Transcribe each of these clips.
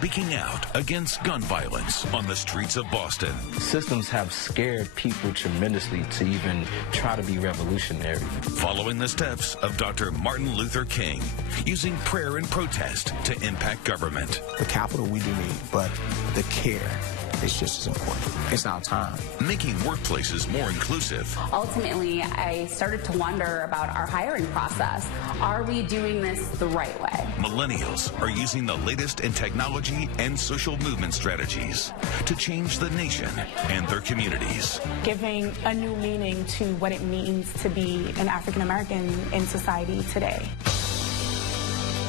speaking out against gun violence on the streets of Boston. Systems have scared people tremendously to even try to be revolutionary. Following the steps of Dr. Martin Luther King, using prayer and protest to impact government. The capital we do need, but the care is just as important. It's our time. Making workplaces more inclusive. Ultimately, I started to wonder about our hiring process. Are we doing this the right way? Millennials are using the latest in technology and social movement strategies to change the nation and their communities. Giving a new meaning to what it means to be an African American in society today.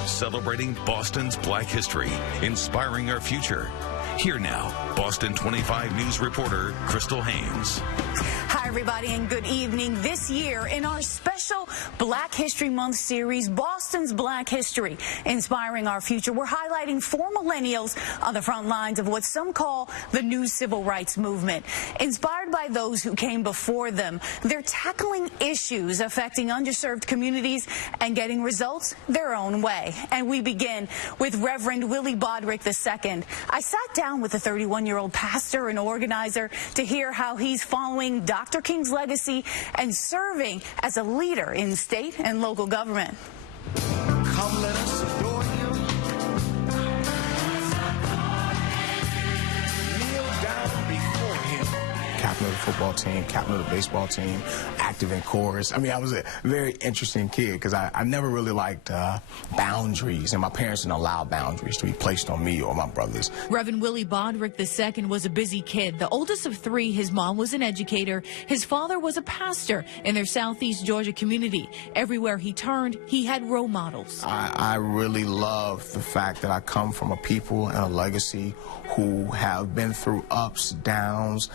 Celebrating Boston's Black history, inspiring our future. Here now, Boston 25 News reporter Crystal Haynes. Hi, everybody, and good evening. This year, in our special Black History Month series, Boston's Black History, Inspiring Our Future, we're highlighting 4 millennials on the front lines of what some call the new civil rights movement. Inspired by those who came before them, they're tackling issues affecting underserved communities and getting results their own way. And we begin with Reverend Willie Bodrick II. I sat down with a 31-year-old pastor and organizer to hear how he's following Dr. King's legacy and serving as a leader in state and local government. Come, let us adore him. Kneel down before him. Captain of the football team, captain of the baseball team, active in chorus. I mean, I was a very interesting kid because I never really liked boundaries, and my parents didn't allow boundaries to be placed on me or my brothers. Reverend Willie Bodrick II was a busy kid. The oldest of 3, his mom was an educator. His father was a pastor in their Southeast Georgia community. Everywhere he turned, he had role models. I really love the fact that I come from a people and a legacy who have been through ups, downs,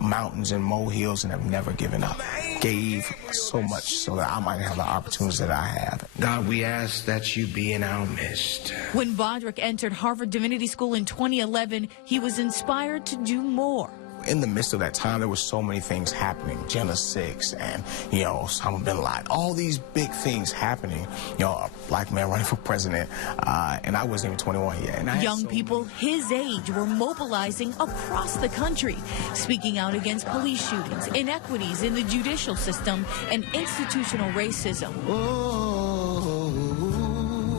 mountains and molehills, and have never given up. Gave so much so that I might have the opportunities that I have. God, we ask that you be in our midst. When Bodrick entered Harvard Divinity School in 2011, he was inspired to do more. In the midst of that time, there were so many things happening. Jenna 6 and, Osama bin Laden. All these big things happening. A black man running for president, and I wasn't even 21 yet. And young people his age were mobilizing across the country, speaking out against police shootings, inequities in the judicial system, and institutional racism. Oh,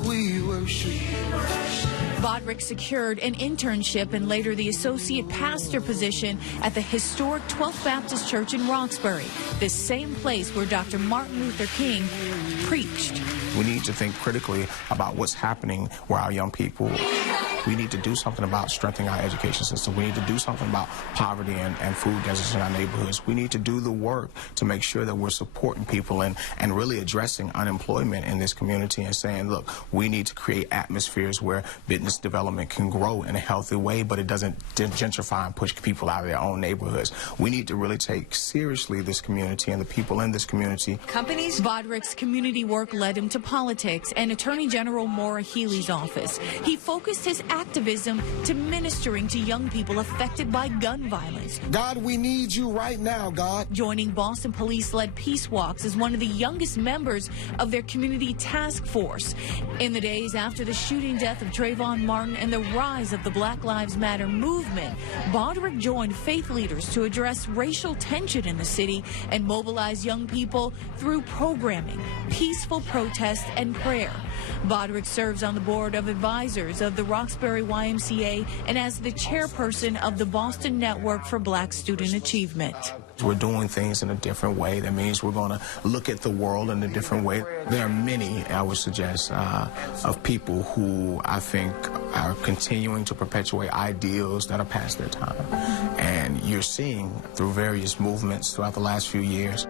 we worship. Bodrick secured an internship and later the associate pastor position at the historic 12th Baptist Church in Roxbury, the same place where Dr. Martin Luther King preached. We need to think critically about what's happening where our young people. We need to do something about strengthening our education system. We need to do something about poverty and food deserts in our neighborhoods. We need to do the work to make sure that we're supporting people and really addressing unemployment in this community and saying, look, we need to create atmospheres where business development can grow in a healthy way, but it doesn't gentrify and push people out of their own neighborhoods. We need to really take seriously this community and the people in this community. Bodrick's community work led him to politics and Attorney General Maura Healey's office. He focused his activism to ministering to young people affected by gun violence. God, we need you right now, God. Joining Boston police-led peace walks as one of the youngest members of their community task force. In the days after the shooting death of Trayvon Martin and the rise of the Black Lives Matter movement, Bodrick joined faith leaders to address racial tension in the city and mobilize young people through programming, peaceful protest, and prayer. Bodrick serves on the board of advisors of the Roxbury YMCA and as the chairperson of the Boston Network for Black Student Achievement. We're doing things in a different way. That means we're going to look at the world in a different way. There are many, I would suggest, of people who I think are continuing to perpetuate ideals that are past their time. And you're seeing through various movements throughout the last few years.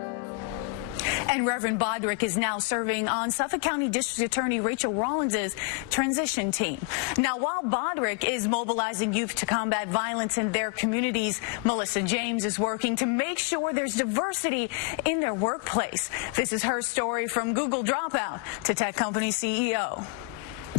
And Reverend Bodrick is now serving on Suffolk County District Attorney Rachel Rollins' transition team. Now, while Bodrick is mobilizing youth to combat violence in their communities, Melissa James is working to make sure there's diversity in their workplace. This is her story from Google dropout to tech company CEO.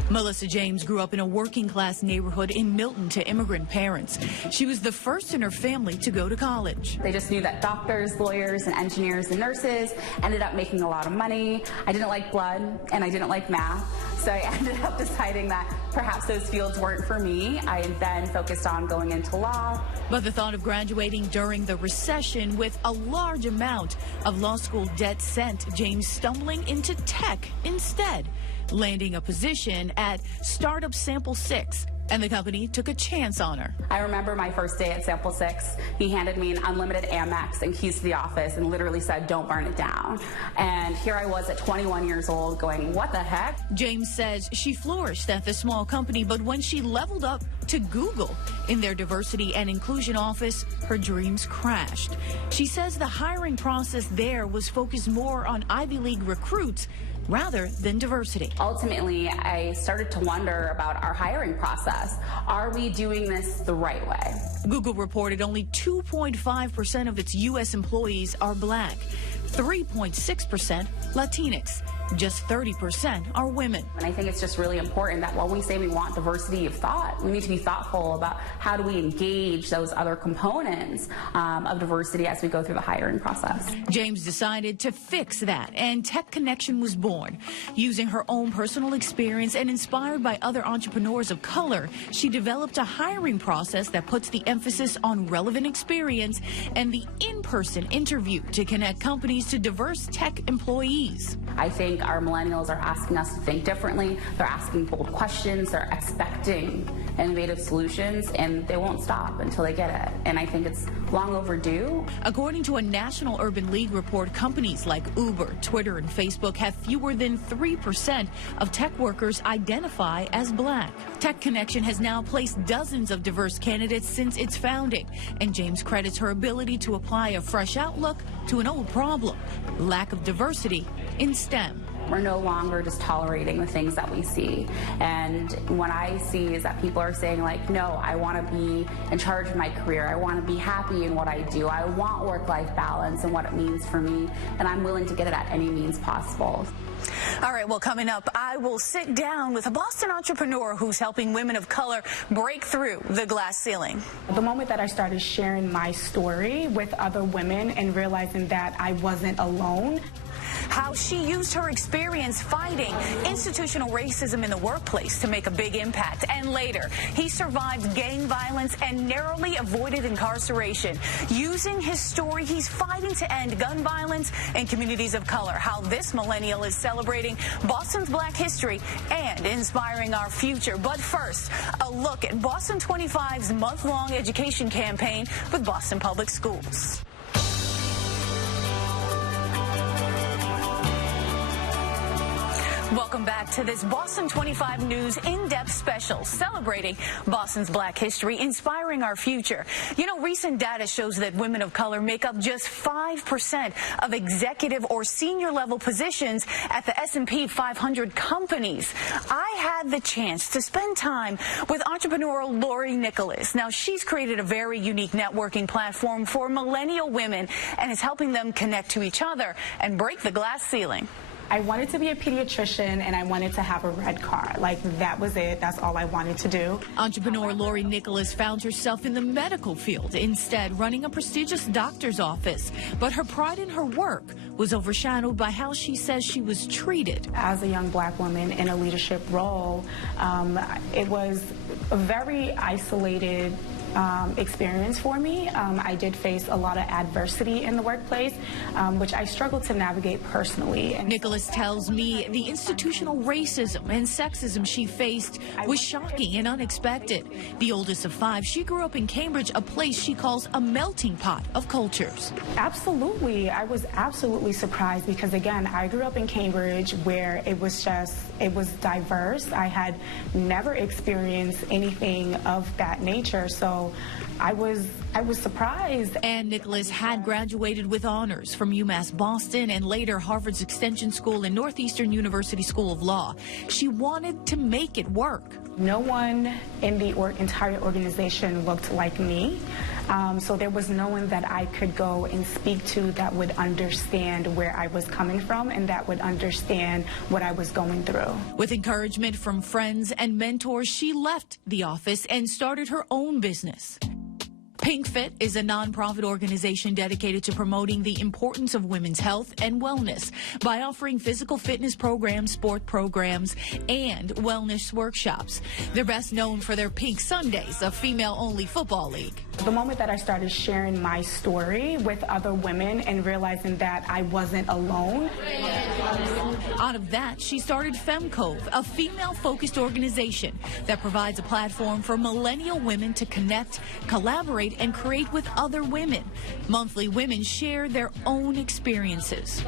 Melissa James grew up in a working-class neighborhood in Milton to immigrant parents. She was the first in her family to go to college. They just knew that doctors, lawyers, and engineers and nurses ended up making a lot of money. I didn't like blood, and I didn't like math. So I ended up deciding that perhaps those fields weren't for me. I then focused on going into law. But the thought of graduating during the recession with a large amount of law school debt sent James stumbling into tech instead, landing a position at startup Sample 6. And the company took a chance on her. I remember my first day at Sample 6. He handed me an unlimited Amex and keys to the office and literally said, "Don't burn it down." And here I was at 21 years old going, what the heck? James says she flourished at the small company, but when she leveled up to Google in their diversity and inclusion office, her dreams crashed. She says the hiring process there was focused more on Ivy League recruits rather than diversity. Ultimately, I started to wonder about our hiring process. Are we doing this the right way? Google reported only 2.5% of its U.S. employees are black, 3.6% Latinx. Just 30% are women. And I think it's just really important that when we say we want diversity of thought, we need to be thoughtful about how do we engage those other components of diversity as we go through the hiring process. James decided to fix that, and Tech Connection was born. Using her own personal experience and inspired by other entrepreneurs of color, she developed a hiring process that puts the emphasis on relevant experience and the in-person interview to connect companies to diverse tech employees. I think our millennials are asking us to think differently. They're asking bold questions. They're expecting innovative solutions, and they won't stop until they get it. And I think it's long overdue. According to a National Urban League report, companies like Uber, Twitter, and Facebook have fewer than 3% of tech workers identify as black. Tech Connection has now placed dozens of diverse candidates since its founding, and James credits her ability to apply a fresh outlook to an old problem: lack of diversity in STEM. We're no longer just tolerating the things that we see. And what I see is that people are saying, like, no, I want to be in charge of my career. I want to be happy in what I do. I want work-life balance and what it means for me. And I'm willing to get it at any means possible. All right, well, coming up, I will sit down with a Boston entrepreneur who's helping women of color break through the glass ceiling. The moment that I started sharing my story with other women and realizing that I wasn't alone, how she used her experience fighting institutional racism in the workplace to make a big impact. And later, he survived gang violence and narrowly avoided incarceration. Using his story, he's fighting to end gun violence in communities of color. How this millennial is celebrating Boston's Black history and inspiring our future. But first, a look at Boston 25's month-long education campaign with Boston Public Schools. Welcome back to this Boston 25 News in-depth special celebrating Boston's Black history, inspiring our future. You know, recent data shows that women of color make up just 5% of executive or senior level positions at the S&P 500 companies. I had the chance to spend time with entrepreneur Laurie Nicolas. Now, she's created a very unique networking platform for millennial women and is helping them connect to each other and break the glass ceiling. I wanted to be a pediatrician and I wanted to have a red car. Like, that was it. That's all I wanted to do. Entrepreneur Laurie Nicolas found herself in the medical field, instead running a prestigious doctor's office. But her pride in her work was overshadowed by how she says she was treated. As a young black woman in a leadership role, it was a very isolated experience for me. I did face a lot of adversity in the workplace, which I struggled to navigate personally. And Nicolas tells me the institutional racism and sexism she faced was shocking and unexpected. The oldest of 5, she grew up in Cambridge, a place she calls a melting pot of cultures. Absolutely. I was absolutely surprised because, again, I grew up in Cambridge where it was diverse. I had never experienced anything of that nature. So I was surprised. And Nicolas had graduated with honors from UMass Boston and later Harvard's Extension School and Northeastern University School of Law. She wanted to make it work. No one in the entire organization looked like me. So there was no one that I could go and speak to that would understand where I was coming from and that would understand what I was going through. With encouragement from friends and mentors, she left the office and started her own business. Pink Fit is a nonprofit organization dedicated to promoting the importance of women's health and wellness by offering physical fitness programs, sport programs, and wellness workshops. They're best known for their Pink Sundays, a female-only football league. The moment that I started sharing my story with other women and realizing that I wasn't alone. Out of that, she started FemCove, a female-focused organization that provides a platform for millennial women to connect, collaborate, and create with other women. Monthly, women share their own experiences.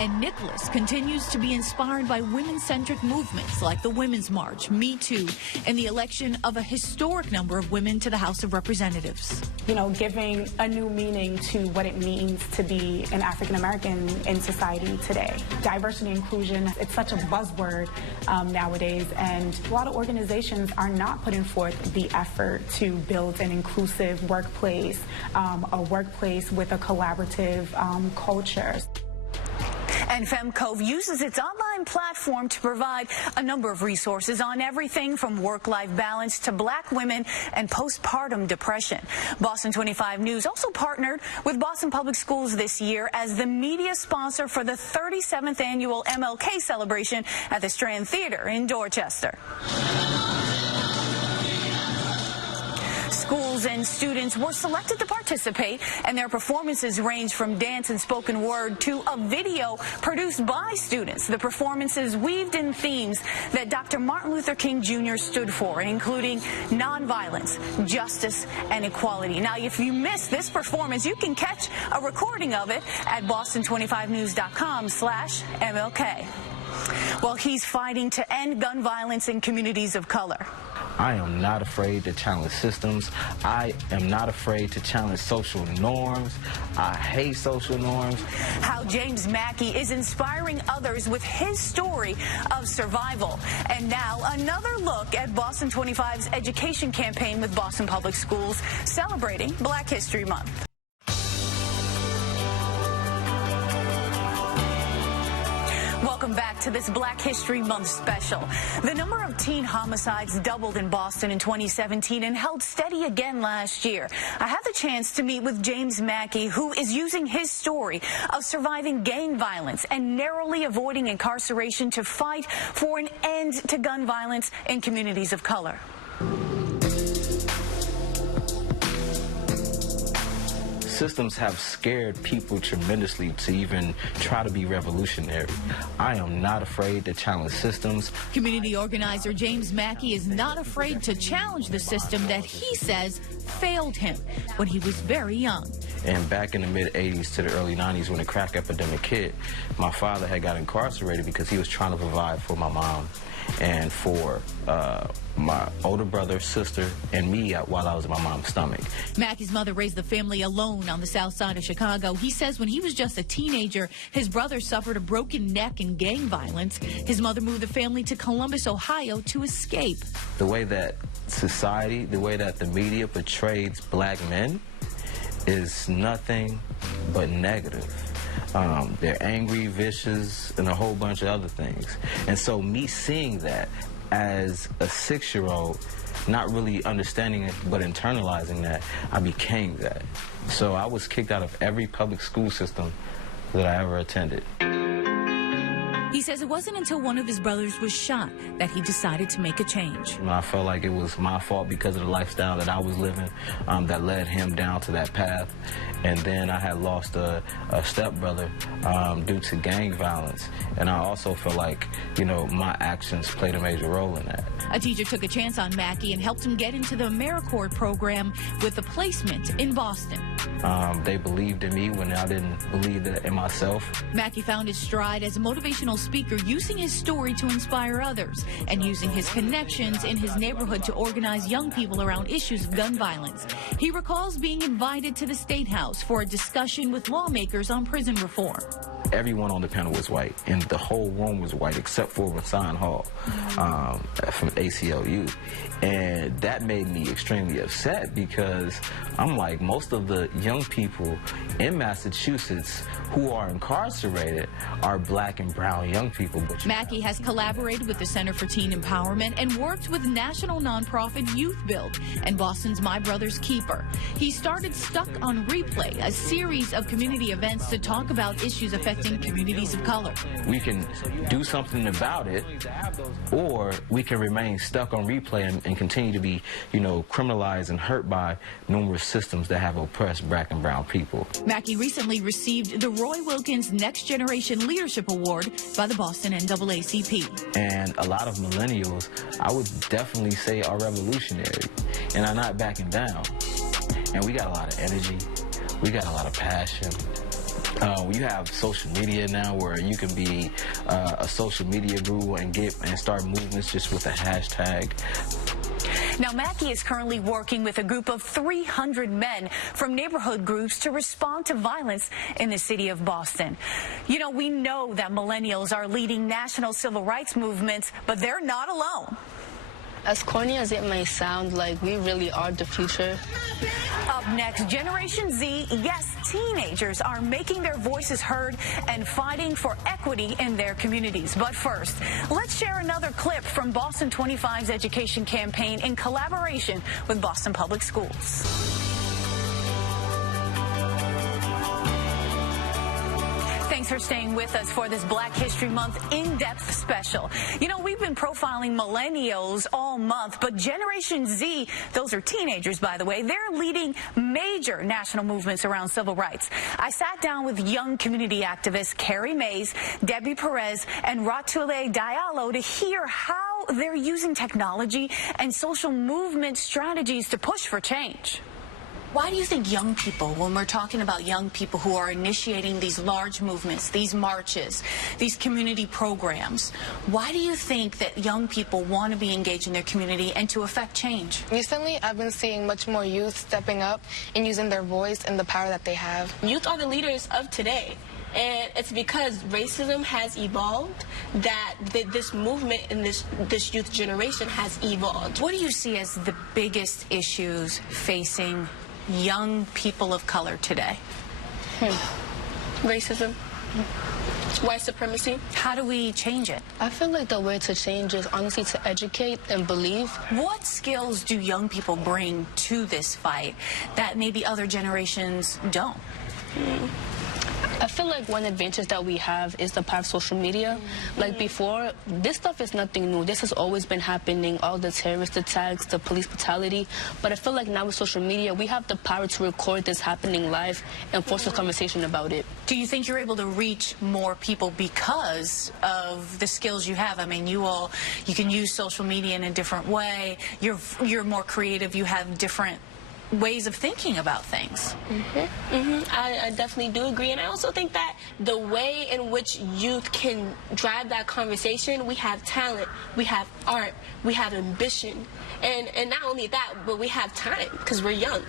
And Nicolas continues to be inspired by women-centric movements like the Women's March, Me Too, and the election of a historic number of women to the House of Representatives. You know, giving a new meaning to what it means to be an African American in society today. Diversity and inclusion, it's such a buzzword nowadays, and a lot of organizations are not putting forth the effort to build an inclusive workplace, a workplace with a collaborative culture. And FemCove uses its online platform to provide a number of resources on everything from work-life balance to black women and postpartum depression. Boston 25 News also partnered with Boston Public Schools this year as the media sponsor for the 37th annual MLK celebration at the Strand Theater in Dorchester. Schools and students were selected to participate, and their performances range from dance and spoken word to a video produced by students. The performances weaved in themes that Dr. Martin Luther King Jr. stood for, including nonviolence, justice, and equality. Now, if you missed this performance, you can catch a recording of it at boston25news.com/MLK. Well, he's fighting to end gun violence in communities of color. I am not afraid to challenge systems. I am not afraid to challenge social norms. I hate social norms. How James Mackey is inspiring others with his story of survival. And now another look at Boston 25's education campaign with Boston Public Schools celebrating Black History Month. Welcome back to this Black History Month special. The number of teen homicides doubled in Boston in 2017 and held steady again last year. I had the chance to meet with James Mackey, who is using his story of surviving gang violence and narrowly avoiding incarceration to fight for an end to gun violence in communities of color. Systems have scared people tremendously to even try to be revolutionary. I am not afraid to challenge systems. Community organizer James Mackey is not afraid to challenge the system that he says failed him when he was very young. And back in the mid-'80s to the early '90s, when the crack epidemic hit, my father had got incarcerated because he was trying to provide for my mom and for my older brother, sister, and me while I was in my mom's stomach. Mackey's mother raised the family alone on the south side of Chicago. He says when he was just a teenager, his brother suffered a broken neck and gang violence. His mother moved the family to Columbus, Ohio to escape. The way that society, the way that the media portrays black men is nothing but negative. They're angry, vicious, and a whole bunch of other things. And so me seeing that as a 6-year-old, not really understanding it, but internalizing that, I became that. So I was kicked out of every public school system that I ever attended. He says it wasn't until one of his brothers was shot that he decided to make a change. I felt like it was my fault because of the lifestyle that I was living that led him down to that path. And then I had lost a stepbrother due to gang violence. And I also feel like, you know, my actions played a major role in that. A teacher took a chance on Mackey and helped him get into the AmeriCorps program with a placement in Boston. They believed in me when I didn't believe in myself. Mackey found his stride as a motivational speaker, using his story to inspire others and using his connections in his neighborhood to organize young people around issues of gun violence. He recalls being invited to the State House for a discussion with lawmakers on prison reform. everyone on the panel was white, and the whole room was white except for Rasan Hall from ACLU. And that made me extremely upset because I'm like, most of the young people in Massachusetts who are incarcerated are black and brown young people. Mackey has collaborated with the Center for Teen Empowerment and worked with national nonprofit Youth Build and Boston's My Brother's Keeper. He started Stuck on Replay, a series of community events to talk about issues affecting communities of color. We can do something about it, or we can remain stuck on replay and continue to be, criminalized and hurt by numerous systems that have oppressed black and brown people. Mackey recently received the Roy Wilkins Next Generation Leadership Award by the Boston NAACP. And a lot of millennials, I would definitely say, are revolutionary and are not backing down. And we got a lot of energy. We got a lot of passion. You have social media now where you can be a social media guru and start movements just with a hashtag. Now, Mackey is currently working with a group of 300 men from neighborhood groups to respond to violence in the city of Boston. We know that millennials are leading national civil rights movements, but they're not alone. As corny as it may sound, we really are the future. Up next, Generation Z, yes, teenagers are making their voices heard and fighting for equity in their communities. But first, let's share another clip from Boston 25's education campaign in collaboration with Boston Public Schools. Thanks for staying with us for this Black History Month in-depth special. We've been profiling millennials all month, but Generation Z, those are teenagers, by the way, they're leading major national movements around civil rights. I sat down with young community activists Carrie Mays, Debbie Perez, and Ratule Diallo to hear how they're using technology and social movement strategies to push for change. Why do you think young people, when we're talking about young people who are initiating these large movements, these marches, these community programs, why do you think that young people want to be engaged in their community and to affect change? Recently, I've been seeing much more youth stepping up and using their voice and the power that they have. Youth are the leaders of today. And it's because racism has evolved that this movement and this youth generation has evolved. What do you see as the biggest issues facing young people of color today? Racism, white supremacy. How do we change it? I feel like the way to change is honestly to educate and believe. What skills do young people bring to this fight that maybe other generations don't? I feel like one advantage that we have is the power of social media. Like before, this stuff is nothing new. This has always been happening, all the terrorist attacks, the police brutality. But I feel like now with social media, we have the power to record this happening live and force a conversation about it. Do you think you're able to reach more people because of the skills you have? I mean, you can use social media in a different way. You're more creative. You have different ways of thinking about things. I definitely do agree, and I also think that the way in which youth can drive that conversation, we have talent, we have art, we have ambition, and not only that, but we have time because we're young.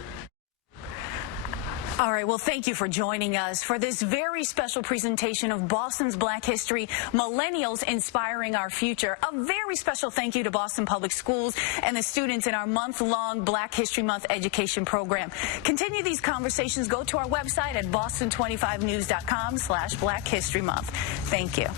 All right, well, thank you for joining us for this very special presentation of Boston's Black History, Millennials Inspiring Our Future. A very special thank you to Boston Public Schools and the students in our month-long Black History Month education program. Continue these conversations. Go to our website at boston25news.com/Black History Month. Thank you.